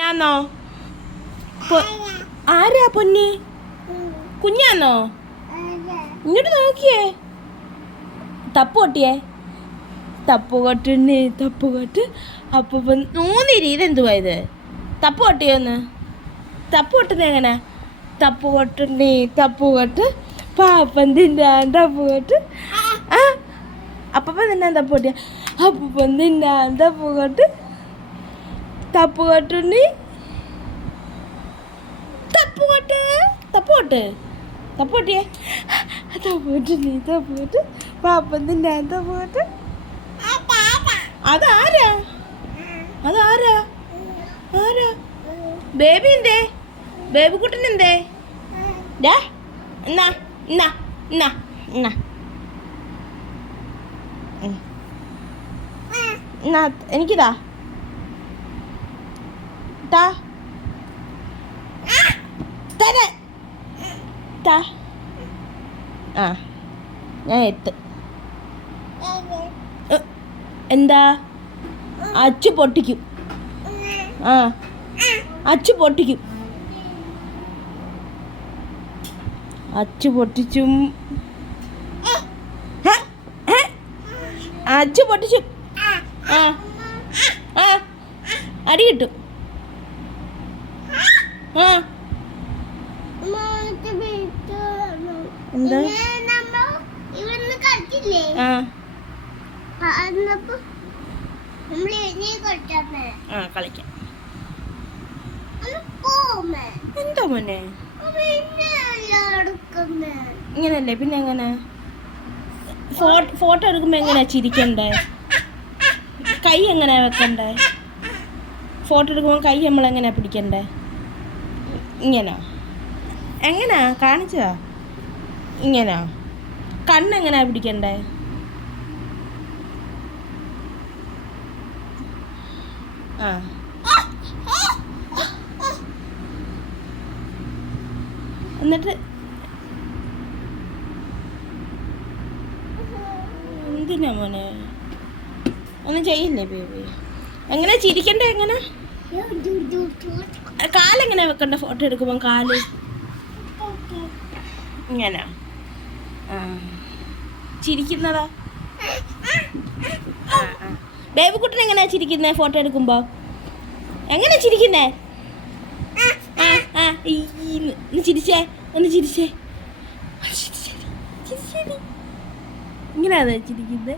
ഞാനോ ആരാ പൊന്നി കുഞ്ഞാന്നോ ഇങ്ങോട്ട് നോക്കിയേ തപ്പ് കൊട്ടിയേ തപ്പ് കൊട്ടുണ്ണി തപ്പ് കൊട്ട് അപ്പം മൂന്നിരി ഇതെന്തുവാ ഇത് തപ്പ് കൊട്ടിയോന്ന് തപ്പ് കൊട്ടുന്നത് എങ്ങനെ തപ്പ് കൊട്ടുണ്ണി തപ്പ് കൊട്ട് പാപ്പൻ തിന്നാൻ തപ്പ് കൊട്ട് ആ അപ്പം തിന്നാൻ തപ്പ് കൊട്ടിയ അപ്പം തിന്നാൻ തപ്പ് കൊട്ട് തപ്പ് കൊട്ടുണ്ണി തപ്പ് കൊട്ട് തപ്പ് കൊട്ട് തപ്പ് കൊട്ടിയേ തപ്പ് കൊട്ടുണ്ണി തപ്പ് കൊട്ട് പാപ്പൻ തിന്നാൻ തപ്പ് കൊട്ട് അതാരാ അതാരാ ആരാ ബേബി എന്തേ ബേബി കുട്ടൻ എന്തേ എന്നാ എന്നാ എന്നാ എന്നാ എന്നാ എനിക്കിതാ താ തരാ താ ആ ഞാൻ എത്ത് എന്താ അച്ചു പൊട്ടിക്കും ആ അച്ചു പൊട്ടിക്കും അച്ചു പൊട്ടിച്ചും അച്ചു പൊട്ടിച്ചും ആ ആ അടി കിട്ടും ആ എന്താ ആ കളിക്കാം എന്താ മോനെ ഇങ്ങനല്ലേ പിന്നെ എങ്ങനെ ഫോട്ടോ എടുക്കുമ്പോ എങ്ങനെയാ ചിരിക്കണ്ടേ കൈ എങ്ങനെയാ വെക്കണ്ടേ ഫോട്ടോ എടുക്കുമ്പോൾ കൈ നമ്മളെങ്ങനെയാ പിടിക്കണ്ടേ ഇങ്ങനാ എങ്ങനാ കാണിച്ചതാ ഇങ്ങനാ കണ്ണെങ്ങനെയാ പിടിക്കണ്ടേ ആ എന്നിട്ട് എന്തിനാ മോനെ ഒന്നും ചെയ്യില്ലേ ബേബി എങ്ങനെ ചിരിക്കണ്ടേ എങ്ങനെ കാലെങ്ങനെ വെക്കണ്ട ഫോട്ടോ എടുക്കുമ്പോ കാല് ഇങ്ങനെ ആ ചിരിക്കുന്നതാ ആ ആ ബേബി കുട്ടൻ എങ്ങനെയാ ചിരിക്കുന്നേ ഫോട്ടോ എടുക്കുമ്പോ എങ്ങനെ ചിരിക്കുന്നേ ആ ആ ഒന്ന് ചിരിച്ചേ ഒന്ന് ചിരിച്ചേ ഇങ്ങനെയാണോ ചിരിക്കുന്നത്